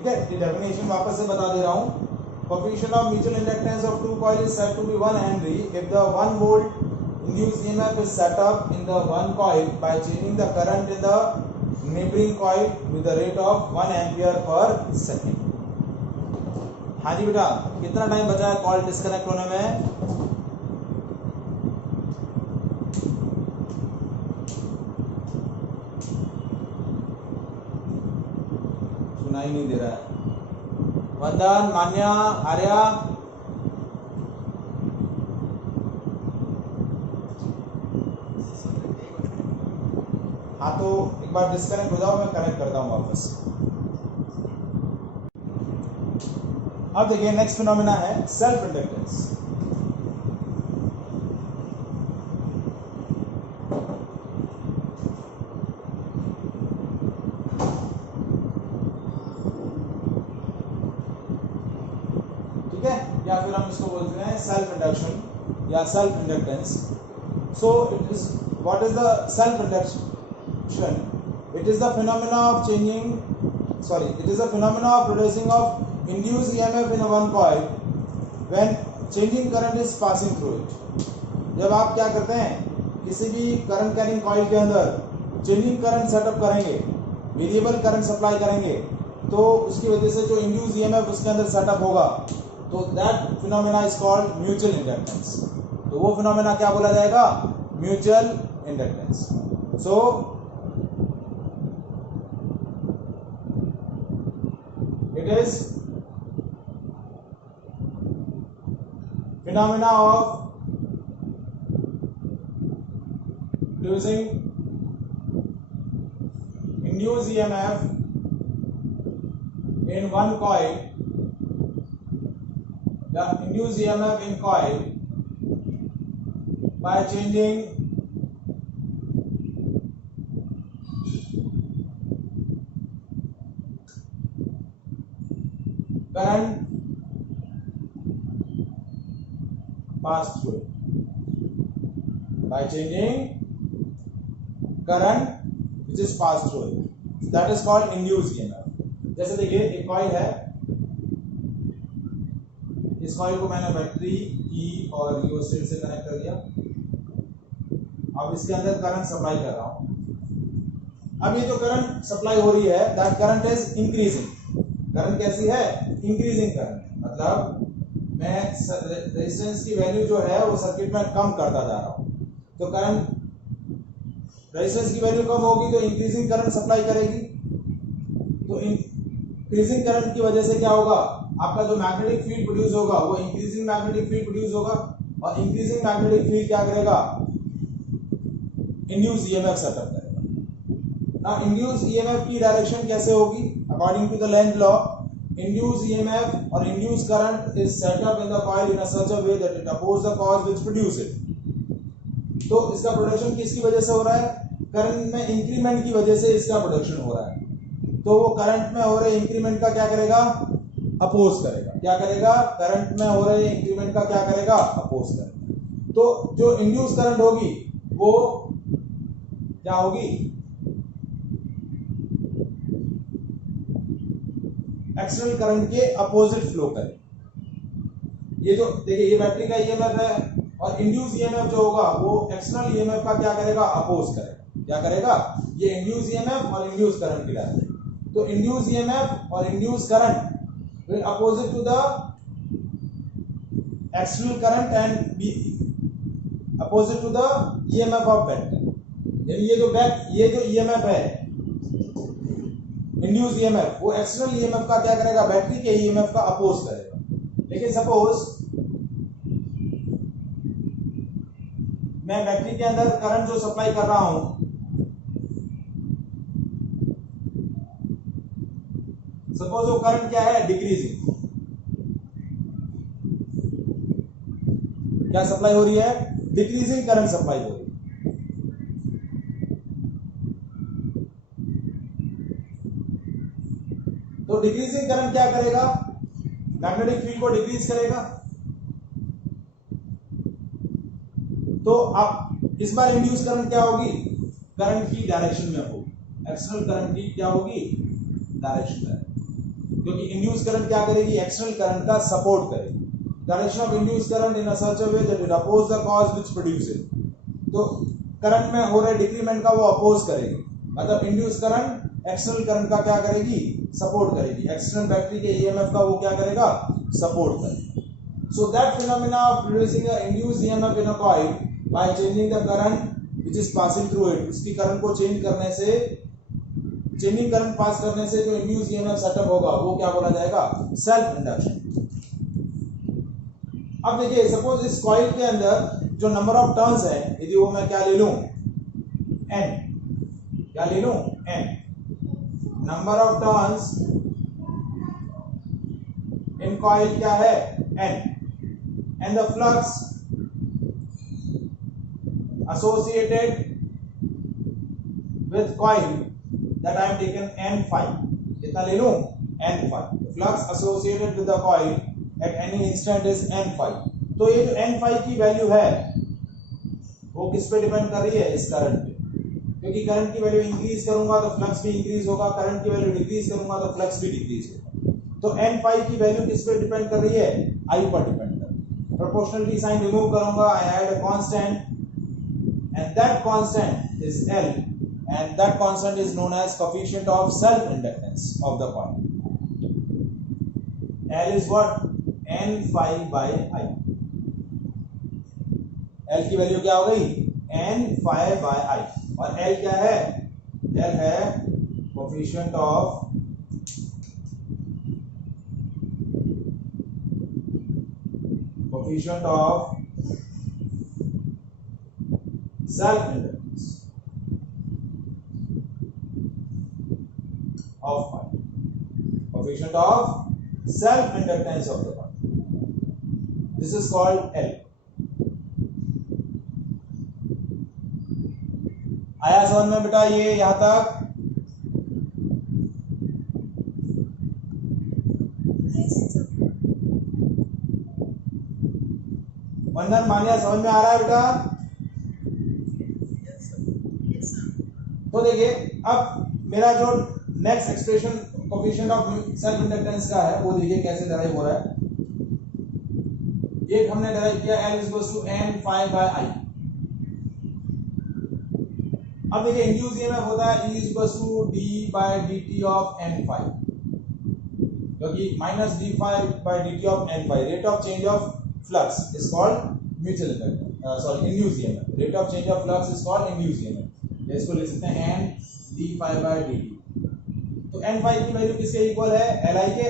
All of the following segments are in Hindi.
ठीक है, ये डेफिनेशन वापस से बता दे रहा हूँ। Coefficient of mutual inductance of two coils is said to be 1 Henry if the 1 volt induced EMF is set up in the one coil by changing the current in the neighboring coil with the rate of 1 ampere per second. हाँ जी बेटा, कितना टाइम बचा है कॉल डिस्कनेक्ट होने में? सुनाई नहीं दे रहा है। वंदन, मान्या, आर्या, हाँ तो एक बार डिस्कनेक्ट हो जाओ, मैं कनेक्ट करता हूँ वापस। अब देखिए नेक्स्ट फिनोमेना है सेल्फ इंडक्टेंस। ठीक है, या फिर हम इसको बोलते हैं सेल्फ इंडक्शन या self inductance. So it is what is the self induction? It is the phenomena of producing of induced EMF in a one coil when changing current is passing through it. जब आप क्या करते हैं, किसी भी करंट कैरिंग कॉइल के अंदर चेंजिंग करंट सेटअप करेंगे, वेरिएबल करंट सप्लाई करेंगे, तो उसकी वजह से जो इंड्यूस्ड EMF उसके अंदर सेटअप होगा, तो that phenomena is called mutual inductance. तो वो फिनोमेना क्या बोला जाएगा? Mutual inductance. So it is phenomena of producing induced EMF in one coil, the induced EMF in coil by changing current pass through it. By changing current which is passed through it, that is called induced EMF. जैसे देखिए एक कॉइल है, इस कॉइल को मैंने बैटरी की और रियोस्टेट से कनेक्ट कर दिया। अब इसके अंदर करंट सप्लाई कर रहा हूं। अब ये जो करंट सप्लाई हो रही है, that current is increasing. Current कैसी है? इंक्रीजिंग करंट, मतलब मैं रेजिस्टेंस की वैल्यू जो है वो सर्किट में कम करता जा रहा हूं। तो करंट रेजिस्टेंस की वैल्यू कम होगी तो इंक्रीजिंग करंट सप्लाई करेगी। तो इंक्रीजिंग करंट की वजह से क्या होगा? आपका जो मैग्नेटिक फील्ड प्रोड्यूस होगा वो इंक्रीजिंग मैग्नेटिक फील्ड प्रोड्यूस होगा, और इंक्रीजिंग मैग्नेटिक फील्ड क्या करेगा? इंड्यूस्ड ईएमएफ सेटअप करेगा। नाउ इंड्यूस्ड ईएमएफ की डायरेक्शन कैसे होगी? According to the Lenz law, induced EMF or induced current is set up in the coil in a such a way that it opposes the cause which produce it. तो इसका प्रोडक्शन किसकी वजह से हो रहा है? करंट में इंक्रीमेंट की वजह से इसका प्रोडक्शन हो रहा है। तो वो करंट में हो रहे इंक्रीमेंट का क्या करेगा? अपोज करेगा। क्या करेगा? करंट में हो रहे इंक्रीमेंट का क्या करेगा? अपोज करेगा। तो जो इंड्यूस करंट होगी वो क्या होगी? एक्सटर्नल करंट के अपोजिट फ्लो करें। ये जो देखिए ये बैटरी का ईएमएफ है, और इंड्यूस ईएमएफ जो होगा वो एक्सटर्नल ईएमएफ का क्या करेगा? अपोज करेगा। क्या करेगा? ये इंड्यूस ईएमएफ और इंड्यूस करंट की डायरेक्शन। तो इंड्यूस ईएमएफ और induce current will opposite to the external current and be opposite to the EMF of battery. यानी ये जो ईएमएफ है इंड्यूस्ड ईएमएफ, वो एक्सटर्नल ईएमएफ का क्या करेगा? बैटरी के ईएमएफ का अपोज करेगा। लेकिन सपोज मैं बैटरी के अंदर करंट जो सप्लाई कर रहा हूं, सपोज वो करंट क्या है? डिक्रीजिंग। क्या सप्लाई हो रही है? डिक्रीजिंग करंट सप्लाई हो रही है। तो डिक्रीजिंग करंट क्या करेगा? मैग्नेटिक फील्ड को डिक्रीज करेगा। तो अब इस बार इंड्यूस करंट क्या होगी? करंट की डायरेक्शन में होगी। एक्सटर्नल करंट की क्या होगी? डायरेक्शन में। क्योंकि इंड्यूस करंट क्या करेगी, एक्सटर्नल करंट का सपोर्ट करेगी। Direction of induce current in a such a way that it oppose the cause which produce it. तो करंट में हो रहे डिक्रीमेंट का वो अपोज करेगी, मतलब इंड्यूस करंट एक्सटर्नल करंट का क्या करेगी, सपोर्ट करेगी। एक्सटर्नल बैटरी के ईएमएफ का वो क्या करेगा, सपोर्ट करेगा। So that phenomena of producing a induced EMF in a coil by changing the current which is passing through it, उसकी करंट को चेंज करने से, चेंजिंग करंट पास करने से जो इंड्यूस्ड ईएमएफ सेटअप होगा वो क्या बोला जाएगा, सेल्फ इंडक्शन। अब देखिए सपोज इस कॉइल के अंदर जो नंबर ऑफ टर्न्स है, यदि वो मैं क्या ले लूं, n, क्या ले लूं, n, number of turns in coil क्या है, n, and the flux associated with coil that I am taken n phi, कितना ले लूं, n phi, flux associated with the coil at any instant is n phi। तो ये जो n phi की वैल्यू है वो किस पे डिपेंड कर रही है, इस करंट पे, क्योंकि करंट की वैल्यू इंक्रीज करूंगा तो फ्लक्स भी इंक्रीज होगा, करंट की वैल्यू डिक्रीज करूंगा तो फ्लक्स भी डिक्रीज होगा। तो n phi की वैल्यू किस पे डिपेंड कर रही है, I पर डिपेंड कर रही है। प्रोपोर्शनलिटी साइन रिमूव करूंगा, I add a constant and that constant is L and that constant is known as coefficient of self inductance of the coil। L is what, n phi by I। L की वैल्यू क्या हो गई, n phi by I, और L क्या है, L है coefficient of self inductance of coil, coefficient of self inductance of the coil, this is called L। आया समझ में बेटा, ये यहां तक, वंदन मान्या समझ में आ रहा है बेटा? तो देखिए अब मेरा जो next expression coefficient of self inductance का है वो देखिए कैसे डराइव हो रहा है। एक हमने डराइव किया L n phi by I। अब देखिए इंड्यूस ईएमएफ होता है E d by dt of n phi, क्योंकि minus d phi by dt of n phi, rate of change of flux is called mutual inductance, sorry induce EMF, rate of change of flux is called induce EMF. इसको लिख सकते हैं n d phi by dt। तो n phi की वैल्यू किसके इक्वल है, Li के,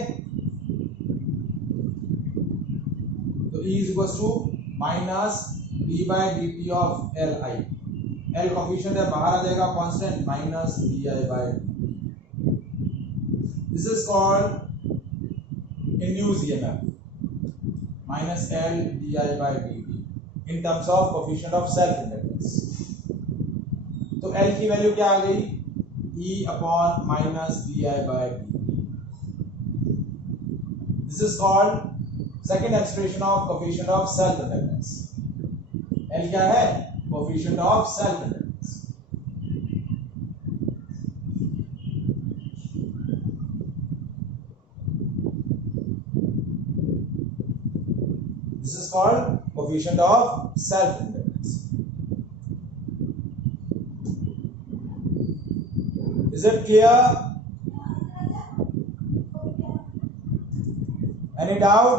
तो E minus d by dt of Li, L coefficient है बाहर आ जाएगा constant, minus di by dt। This is called induce EMF, minus L di by dt in terms of coefficient of self inductance. तो L की वैल्यू क्या आ गई, E upon minus di by dt। This is called second expression of coefficient of self inductance. L क्या है, coefficient of self inductance. This is called coefficient of self inductance. Is it clear? Any doubt?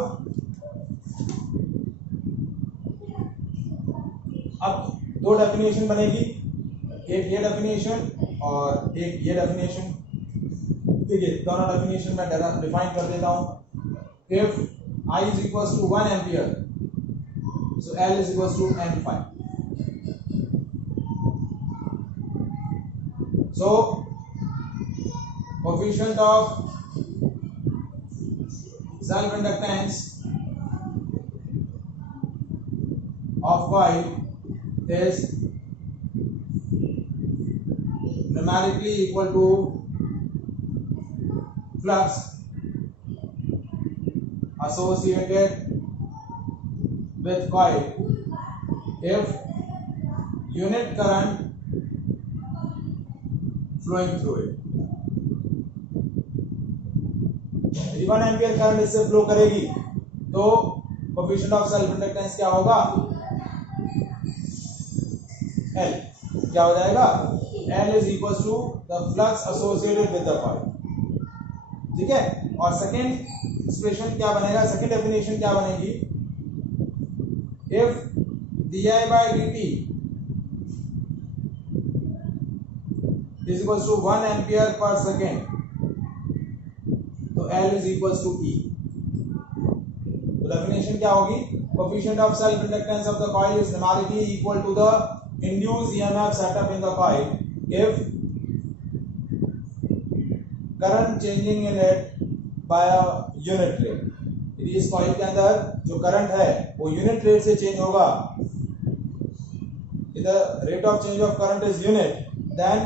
अब दो डेफिनेशन बनेगी, एक ये डेफिनेशन और एक ये डेफिनेशन। देखिए दोनों डेफिनेशन मैं डिफाइन कर देता हूं। If I is equals to 1 ampere, so L is equals to n phi। So coefficient of self inductance of coil is numerically equal to flux associated with coil if unit current flowing through it। यदि 1 एम्पियर करंट इससे फ्लो करेगी तो कोएफिशिएंट ऑफ सेल्फ इंडक्टेंस क्या होगा, L क्या हो जाएगा, L is equal to the flux associated with the coil. ठीक है, और सेकेंड एक्सप्रेशन क्या बनेगा, सेकेंड डेफिनेशन क्या बनेगी, if di by dt is equals to 1 ampere per second, तो L is equals to E। तो डेफिनेशन क्या होगी, coefficient of self inductance of the coil is numerically equal to the induced EMF set up in the coil if current changing in it by a unit rate। यदि इस कॉइल के अंदर जो करंट है वो यूनिट रेट से चेंज होगा, the rate of change of current is unit, then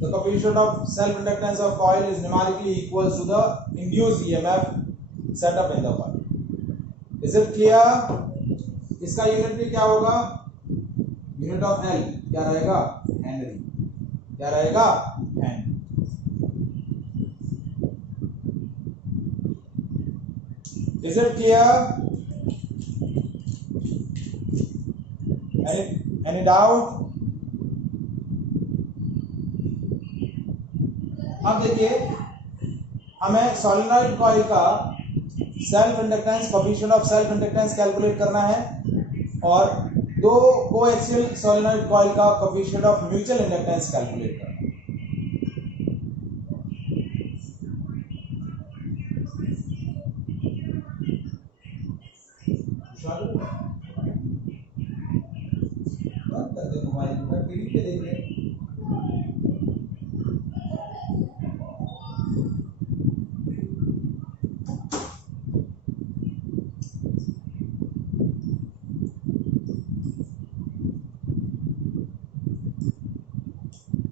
the coefficient of self inductance of coil is numerically equal to the induced EMF set up in the coil। Is it clear? इसका यूनिट भी क्या होगा, यूनिट ऑफ L क्या रहेगा, हेनरी, क्या रहेगा, Henry. Is it clear? Any doubt? अब देखिए हमें सोलेनॉइड कॉइल का self inductance, coefficient of self inductance calculate करना है और दो कोएक्सियल सोलेनॉइड कॉइल का coefficient of mutual inductance calculate करना है। मोबाइल पर टीवी पे देख रहे हैं।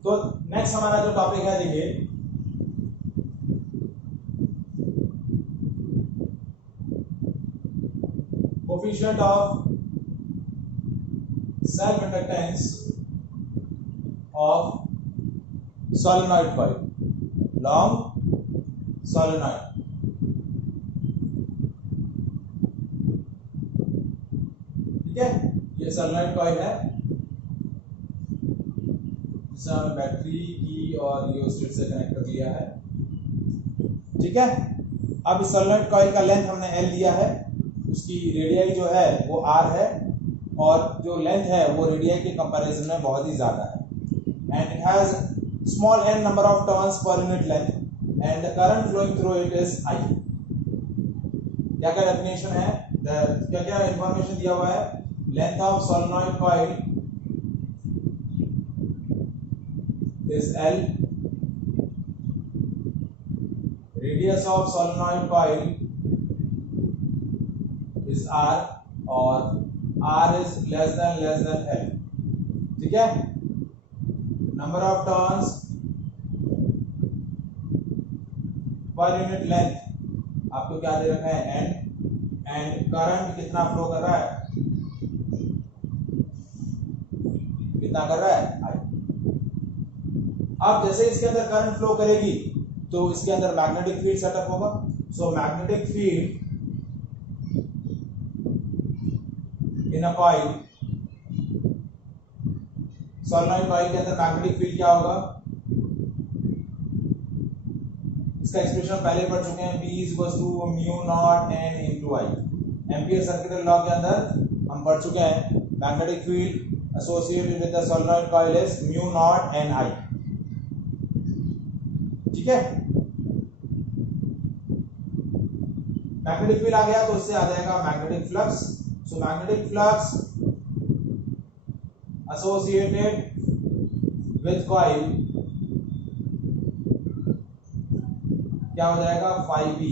तो नेक्स्ट हमारा जो टॉपिक है, देखिए coefficient of self inductance of solenoid coil, long solenoid. ठीक है, ये सोलेनॉइड कॉइल है जिसे हमने बैटरी की और रियोस्टेट से कनेक्ट कर लिया है। ठीक है, अब इस सोलेनॉइड कॉइल का लेंथ हमने L दिया है, उसकी रेडियाई जो है वो R है और जो लेंथ है वो रेडियाई के कंपैरिजन में बहुत ही ज्यादा है, and it has small n number of turns पर unit length and the current flowing through it is I। क्या क्या डेफिनेशन है, क्या क्या इंफॉर्मेशन दिया हुआ है, length of solenoid coil is L, radius of solenoid coil is R और R is less than L। ठीक है, number of turns per unit length आपको क्या दे रखा है N, एंड करंट कितना फ्लो कर रहा है, कितना कर रहा है I। अब जैसे इसके अंदर करंट फ्लो करेगी तो इसके अंदर मैग्नेटिक फील्ड सेटअप होगा। So magnetic field in a coil, solenoid coil के अंदर मैग्नेटिक फील्ड क्या होगा, इसका एक्सप्रेशन पहले पढ़ चुके हैं, B equals to mu naught N into I। Ampere circuital law के अंदर हम पढ़ चुके हैं, magnetic field associated with the solenoid coil is mu naught N I। ठीक है, मैग्नेटिक फील्ड आ गया तो उससे आ जाएगा magnetic flux. So magnetic flux associated with coil क्या हो जाएगा, phi b,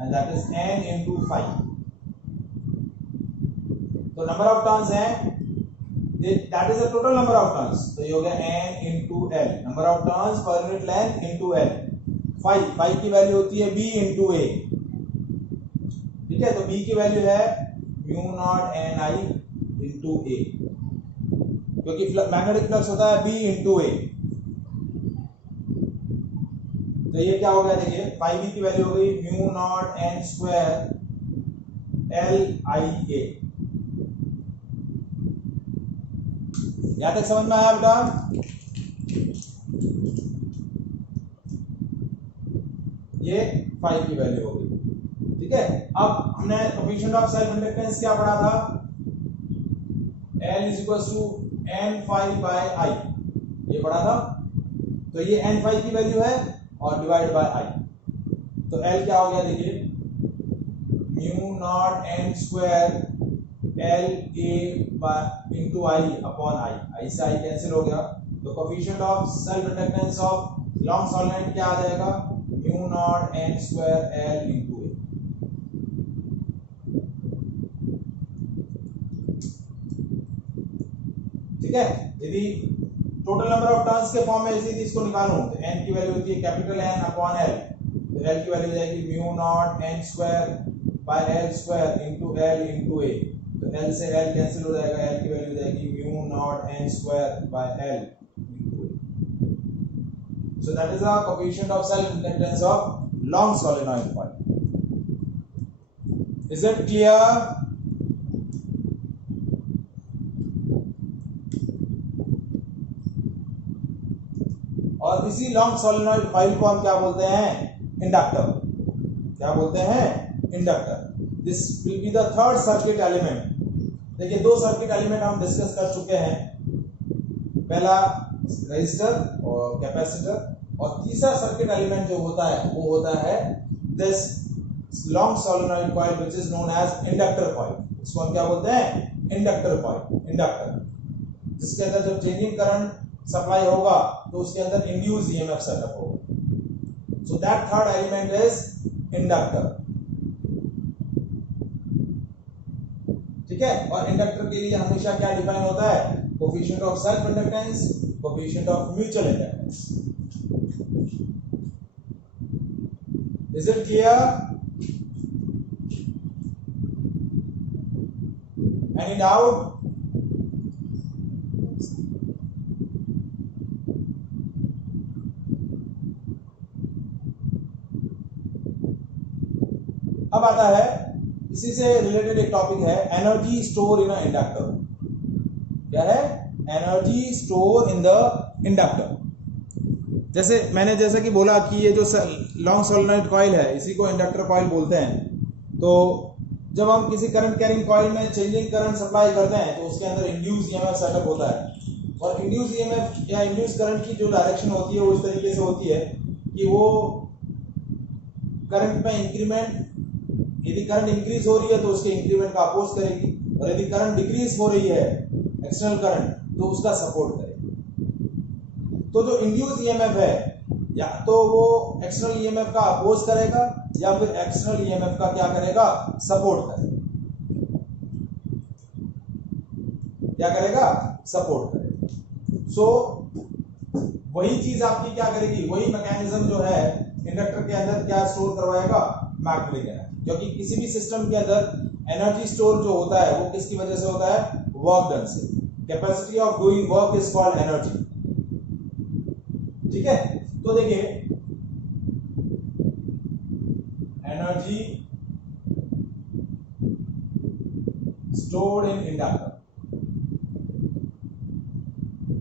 and that is N into phi। तो नंबर ऑफ टर्न्स है, that is the total number of turns, तो ये हो गया N into L, number of turns पर unit length into L। Phi की वैल्यू होती है B इनटू A। ठीक है, तो B की वैल्यू है mu naught N I into A, क्योंकि मैग्नेटिक फ्लक्स होता है B इनटू A। तो तो ये क्या हो गया देखिए, फाई बी की वैल्यू हो गई mu naught N square L I A. यहां तक समझ में आया बेटा? ये फाई की वैल्यू हो गई। ठीक है, अब हमने कोएफिशिएंट ऑफ सेल्फ इंडक्टेंस क्या पढ़ा था? L is equal to n phi by I, ये पढ़ा था। तो ये n फाई की वैल्यू है और डिवाइड बाय आई, तो L क्या हो गया देखिए, mu naught n square L A into I upon I, I से आई कैंसिल हो गया, तो coefficient of self inductance of long solenoid क्या आ जाएगा, mu naught n square L into A. ठीक है, यदि टोटल नंबर ऑफ टर्न्स के फॉर्म में इसी इसको निकालूं तो n की वैल्यू होती है कैपिटल N अपॉन L, तो L की वैल्यू हो जाएगी mu naught n square by L square into L into a, तो L से L कैंसिल हो जाएगा, L की वैल्यू हो जाएगी mu naught n square by L into a। So that is the coefficient of self inductance of long solenoid coil. Is it clear? और इसी लॉन्ग सोलेनॉइड कॉइल को हम क्या बोलते हैं, इंडक्टर। क्या बोलते हैं, inductor. This will be the third circuit element. देखिए दो सर्किट एलिमेंट हम डिस्कस कर चुके हैं, पहला रेजिस्टर और कैपेसिटर, और तीसरा सर्किट एलिमेंट जो होता है वो होता है this long solenoid coil which is known as inductor coil. इसको हम क्या बोलते हैं, इंडक्टर कॉइल, इंडक्टर, जिसके अंदर जब चेंजिंग करंट सप्लाई होगा तो उसके अंदर इंड्यूस ईएमएफ सेटअप होगा। So that third element is inductor. ठीक है, और इंडक्टर के लिए हमेशा क्या डिफाइन होता है, coefficient of self inductance, coefficient of mutual inductance. Is it clear? Any doubt? अब आता है इसी से रिलेटेड एक टॉपिक है, energy store in a inductor. क्या है, energy store in the inductor. जैसे कि बोला कि ये जो लॉन्ग सोलेनॉइड कॉइल है इसी को इंडक्टर कॉइल बोलते हैं। तो जब हम किसी करंट कैरिंग कॉइल में चेंजिंग करंट सप्लाई करते हैं तो उसके अंदर इंड्यूस ईएमएफ सेटअप होता है, और इंड्यूस ईएमएफ या इंड्यूस करंट की जो डायरेक्शन होती है वो इस तरीके से होती है कि वो करंट में इंक्रीमेंट, यदि करंट इंक्रीज हो रही है तो उसके इंक्रीमेंट का अपोज करेगी, और यदि करंट डिक्रीज हो रही है एक्सटर्नल करंट तो उसका सपोर्ट करेगी। तो जो इंड्यूस ईएमएफ है या तो वो एक्सटर्नल ईएमएफ का अपोज करेगा या फिर एक्सटर्नल ईएमएफ का क्या करेगा, सपोर्ट करेगा। क्या करेगा, सपोर्ट करेगा। सो वही चीज आपकी क्या करेगी, वही मैकेनिज्म जो है इंडक्टर के अंदर क्या स्टोर करवाएगा, मैग्नेटिक एनर्जी। क्योंकि किसी भी सिस्टम के अंदर एनर्जी स्टोर जो होता है वो किसकी वजह से होता है, वर्क डन से। Capacity of doing work is called energy. ठीक है, तो देखिए एनर्जी स्टोर्ड इन इंडक्टर।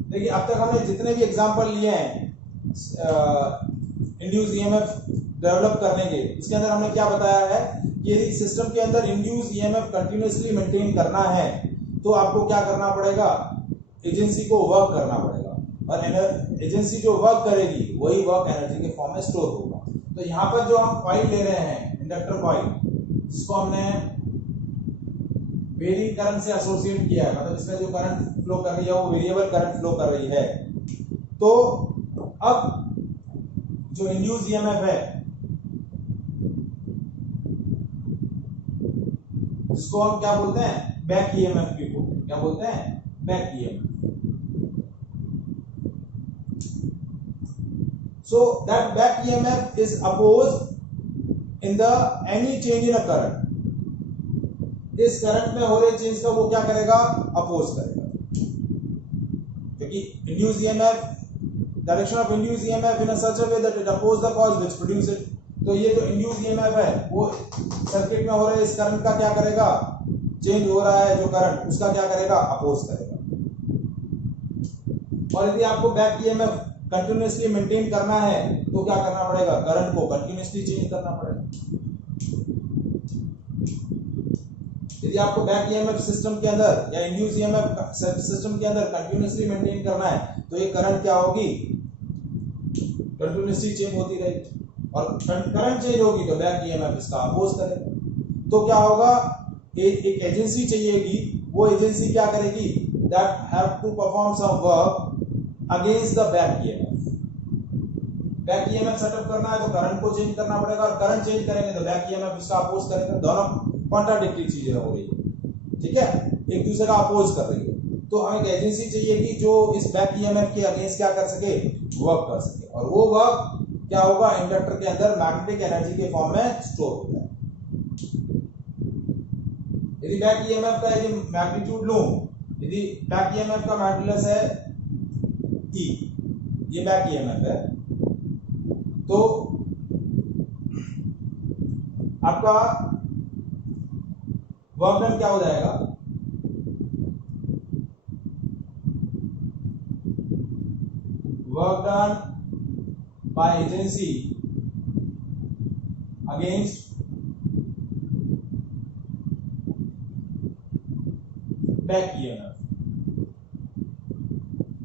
देखिए अब तक हमने जितने भी एग्जांपल लिए हैं इंड्यूस ईएमएफ डेवलप करने के, इसके अंदर हमने क्या बताया है कि यदि सिस्टम के अंदर इंड्यूस ईएमएफ कंटिन्यूअसली मेंटेन करना है तो आपको क्या करना पड़ेगा, एजेंसी को वर्क करना पड़ेगा, और एजेंसी जो वर्क करेगी वही वर्क एनर्जी के फॉर्म में स्टोर होगा। तो यहाँ पर जो हम कॉइल ले रहे हैं, इंडक्टर कॉइल, जिसको हमने वेरिंग करंट से एसोसिएट किया है, मतलब इसमें जो करंट फ्लो कर रही है वो वेरिएबल करंट फ्लो कर रही है। तो अब जो इंड्यूस ईएमएफ है जिसको हम क्या बोलते हैं, बैक ईएमएफ भी बोलते हैं। क्या बोलते हैं, back EMF. So that back EMF is opposed in the any change in a current. इस करंट में हो रहे चेंज का वो क्या करेगा, अपोज करेगा, क्योंकि induce EMF direction of induce EMF in such a way that it oppose the cause which produce it. तो ये जो इंड्यूस ईएमएफ है वो सर्किट में हो रहा है, इस करंट का क्या करेगा, चेंज हो रहा है जो करंट, उसका क्या करेगा, अपोज करेगा। और यदि आपको बैक ईएमएफ कंटिन्यूअसली मेंटेन करना है तो क्या करना पड़ेगा, करंट को कंटिन्यूअसली चेंज करना पड़ेगा। यदि आपको बैक ईएमएफ सिस्टम के अंदर या इंड्यूस ईएमएफ सिस्टम के अंदर कंटिन्यूअसली मेंटेन करना है तो ये करंट क्या होगी, कंटिन्यूअसली चेंज होती रहेगी, और करंट चेंज होगी तो बैक ईएमएफ इसका अपोज करेगा। तो क्या होगा, एक एजेंसी चाहिएगी, वो एजेंसी क्या करेगी, that have to perform some work against the back EMF. Back EMF setup करना है तो करंट को चेंज करना पड़ेगा, और करंट चेंज करेंगे तो बैक ईएमएफ इसका अपोज करेगा। दोनों कॉन्ट्राडिक्टरी चीजें हो रही है, ठीक है, एक दूसरे का अपोज कर रही है। तो हमें एक एजेंसी चाहिए कि जो इस बैक ईएमएफ के अगेंस्ट क्या कर सके, वर्क कर सके, और वो वर्क क्या होगा, इंडक्टर के अंदर मैग्नेटिक एनर्जी के फॉर्म में स्टोर होता है। यदि बैक ईएमएफ का यदि मैग्नीट्यूड लूं, यदि बैक ईएमएफ का मॉड्यूलस है E, ये बैक ईएमएफ है, तो आपका वर्क डन क्या हो जाएगा, work done by agency against back EMF.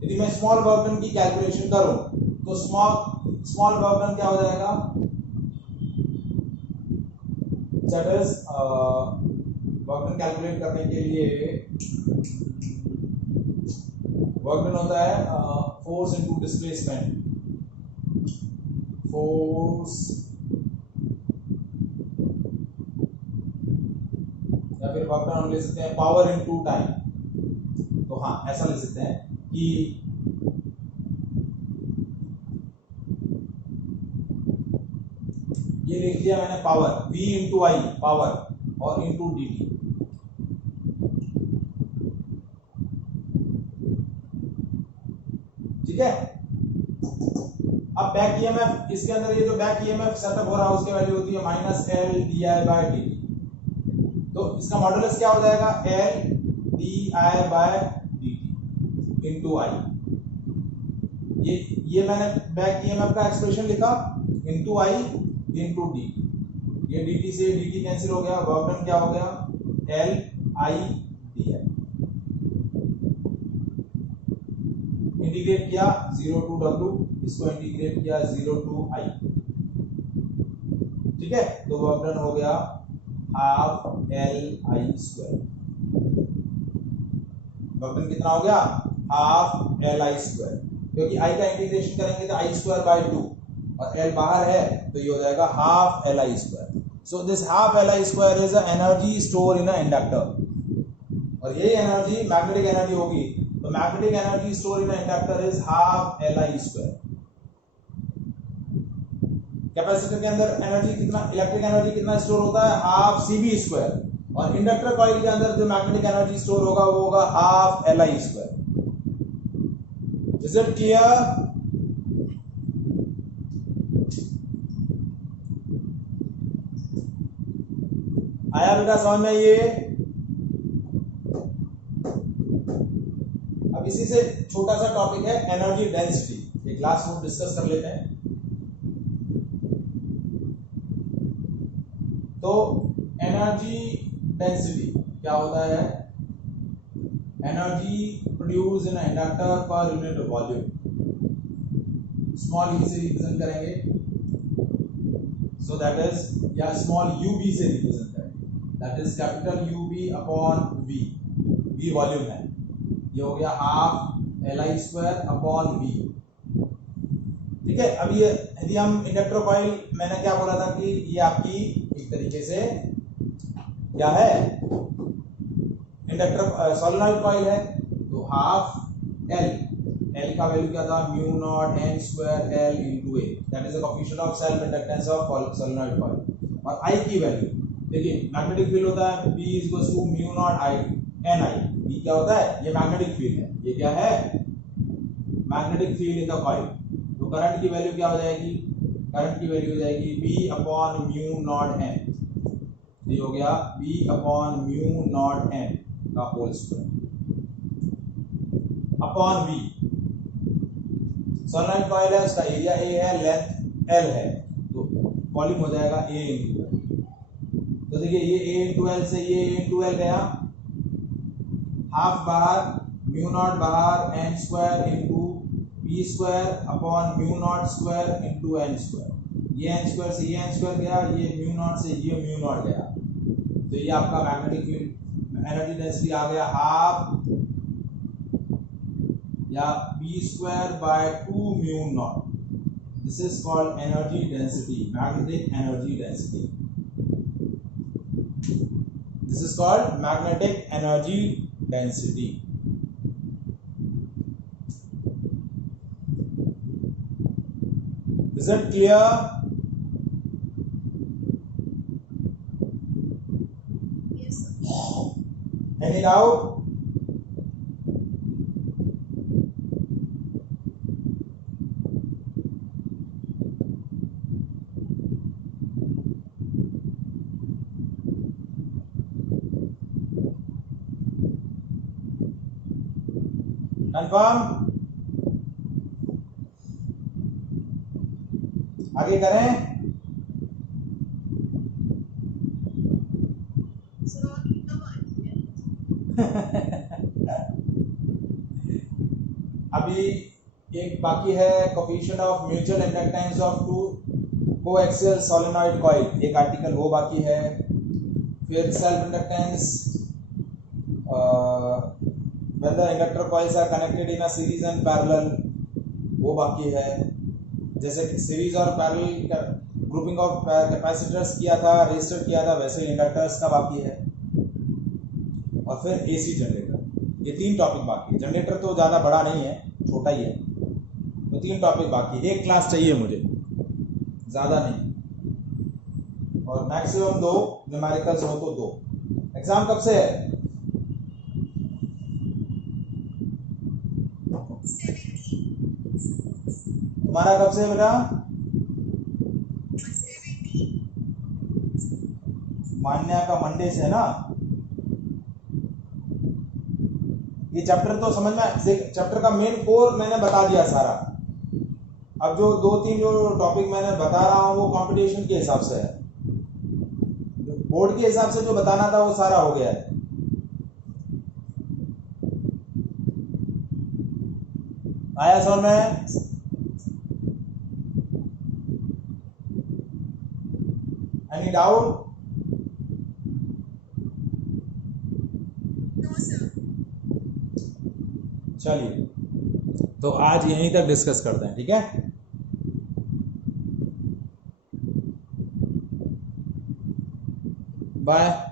यदि मैं स्मॉल वर्क डन की कैलकुलेशन करूं तो स्मॉल वर्क डन क्या हो जाएगा, that is work done calculate करने के लिए वर्क डन होता है फोर्स इनटू डिस्प्लेसमेंट, फोर्स या फिर वर्क डन हम ले सकते हैं पावर इनटू टाइम। तो हाँ, ऐसा ले सकते हैं कि ये लिख दिया मैंने पावर V इंटू आई, पावर और इंटू dt, ठीक है। अब बैक ईएमएफ, इसके अंदर ये जो बैक ईएमएफ सेटअप हो रहा है उसकी वैल्यू होती है minus L D I by D T. तो इसका मॉडुलस क्या हो जाएगा, L D I by D T into I. ये मैंने बैक ईएमएफ का एक्सप्रेशन लिखा, इंटू आई इंटू डी, ये डी टी से डी टी कैंसिल हो गया, वर्क डन क्या हो गया, L I D I. Integrate किया 0 टू W, इसको इंटीग्रेट किया 0 टू I, ठीक है। तो वर्क डन हो गया half LI square. Work done कितना हो गया, हाफ LI स्क्वायर, क्योंकि I का इंटीग्रेशन करेंगे तो I स्क्वायर बाय 2 और L बाहर है तो ये हो जाएगा half LI square. So this half LI square is energy store in a inductor, और यही एनर्जी मैग्नेटिक एनर्जी होगी। तो magnetic energy store in inductor is half LI square. Capacitor के अंदर एनर्जी कितना, इलेक्ट्रिक एनर्जी कितना स्टोर होता है, हाफ CB स्क्वायर, और इंडक्टर कॉइल के अंदर जो मैग्नेटिक एनर्जी स्टोर होगा वो होगा half LI square. Is it clear? आया बेटा समझ में ये? अब इसी से छोटा सा टॉपिक है एनर्जी डेंसिटी, एक लास्ट नोट डिस्कस कर लेते हैं। तो एनर्जी डेंसिटी क्या होता है, energy produce in inductor per unit volume, small e से रिप्रेजेंट करेंगे, सो दैट इज, या स्मॉल ub से रिप्रेजेंट करेंगे, that is capital UB upon V, V volume है, ये हो गया half LI square upon V, ठीक है। अब ये यदि हम इंडक्टर कॉइल, मैंने क्या बोला था कि ये आपकी एक तरीके से क्या है, इंडक्टर सोलेनॉइड कॉइल है, तो हाफ L का वैल्यू क्या था, mu naught n square L into A, that is the coefficient of self inductance of solenoid coil. और I की वैल्यू देखिए, मैग्नेटिक फील्ड होता है B equals to mu naught I Ni, B क्या होता है, ये मैग्नेटिक फील्ड है, ये क्या है, magnetic field in the coil, current की वैल्यू क्या हो जाएगी, करंट की वैल्यू हो जाएगी B upon mu naught n, ये हो गया B upon mu naught n का whole square upon V। Solenoid coil है, उसका एरिया A है, लेंथ L है, तो वॉल्यूम हो जाएगा A इंटू L। तो देखिए ये A इंटू L से ये A इंटू L गया, हाफ बाहर, म्यू नॉट बाहर, n square into B square upon mu naught square into n square. ये n स्क्वायर से ये n स्क्वायर गया, ये म्यू नॉट से ये म्यू नॉट गया, तो ये आपका मैग्नेटिक फील्ड एनर्जी डेंसिटी आ गया हाफ या b square by 2 mu naught. This is called energy density, magnetic energy density. This is called magnetic energy density. Is it clear? Yes, sir. Any doubt? Confirm? आगे करें? Sir, और कितना बाकी है? अभी एक बाकी है, coefficient of mutual inductance of two coaxial solenoid coil, एक आर्टिकल वो बाकी है। फिर self inductance when the inductor coils are connected in a series and parallel, वो बाकी है। जैसे कि सीरीज और पैरेलल का ग्रुपिंग ऑफ कैपेसिटर्स किया था, रेजिस्टर किया था, वैसे इंडक्टर्स का बाकी है। और फिर एसी जनरेटर, ये 3 टॉपिक बाकी है। जनरेटर तो ज़्यादा बड़ा नहीं है, छोटा ही है, तो 3 टॉपिक बाकी है। एक क्लास चाहिए मुझे, ज़्यादा नहीं, और मैक्सिमम 2 न्यूमेरिकल्स हो तो 2। एग्जाम कब से है? 70। तुम्हारा कब से है बेटा? 70। मान्या का मंडे से है ना। ये चैप्टर तो समझ में, चैप्टर का मेन कोर मैंने बता दिया सारा। अब जो 2-3 जो टॉपिक मैंने बता रहा हूँ वो कंपटीशन के हिसाब से है, बोर्ड के हिसाब से जो बताना था वो सारा हो गया है। आया समझ में? Any doubt? No, sir. चलिए, तो आज यहीं तक डिस्कस करते हैं, ठीक है? बाय।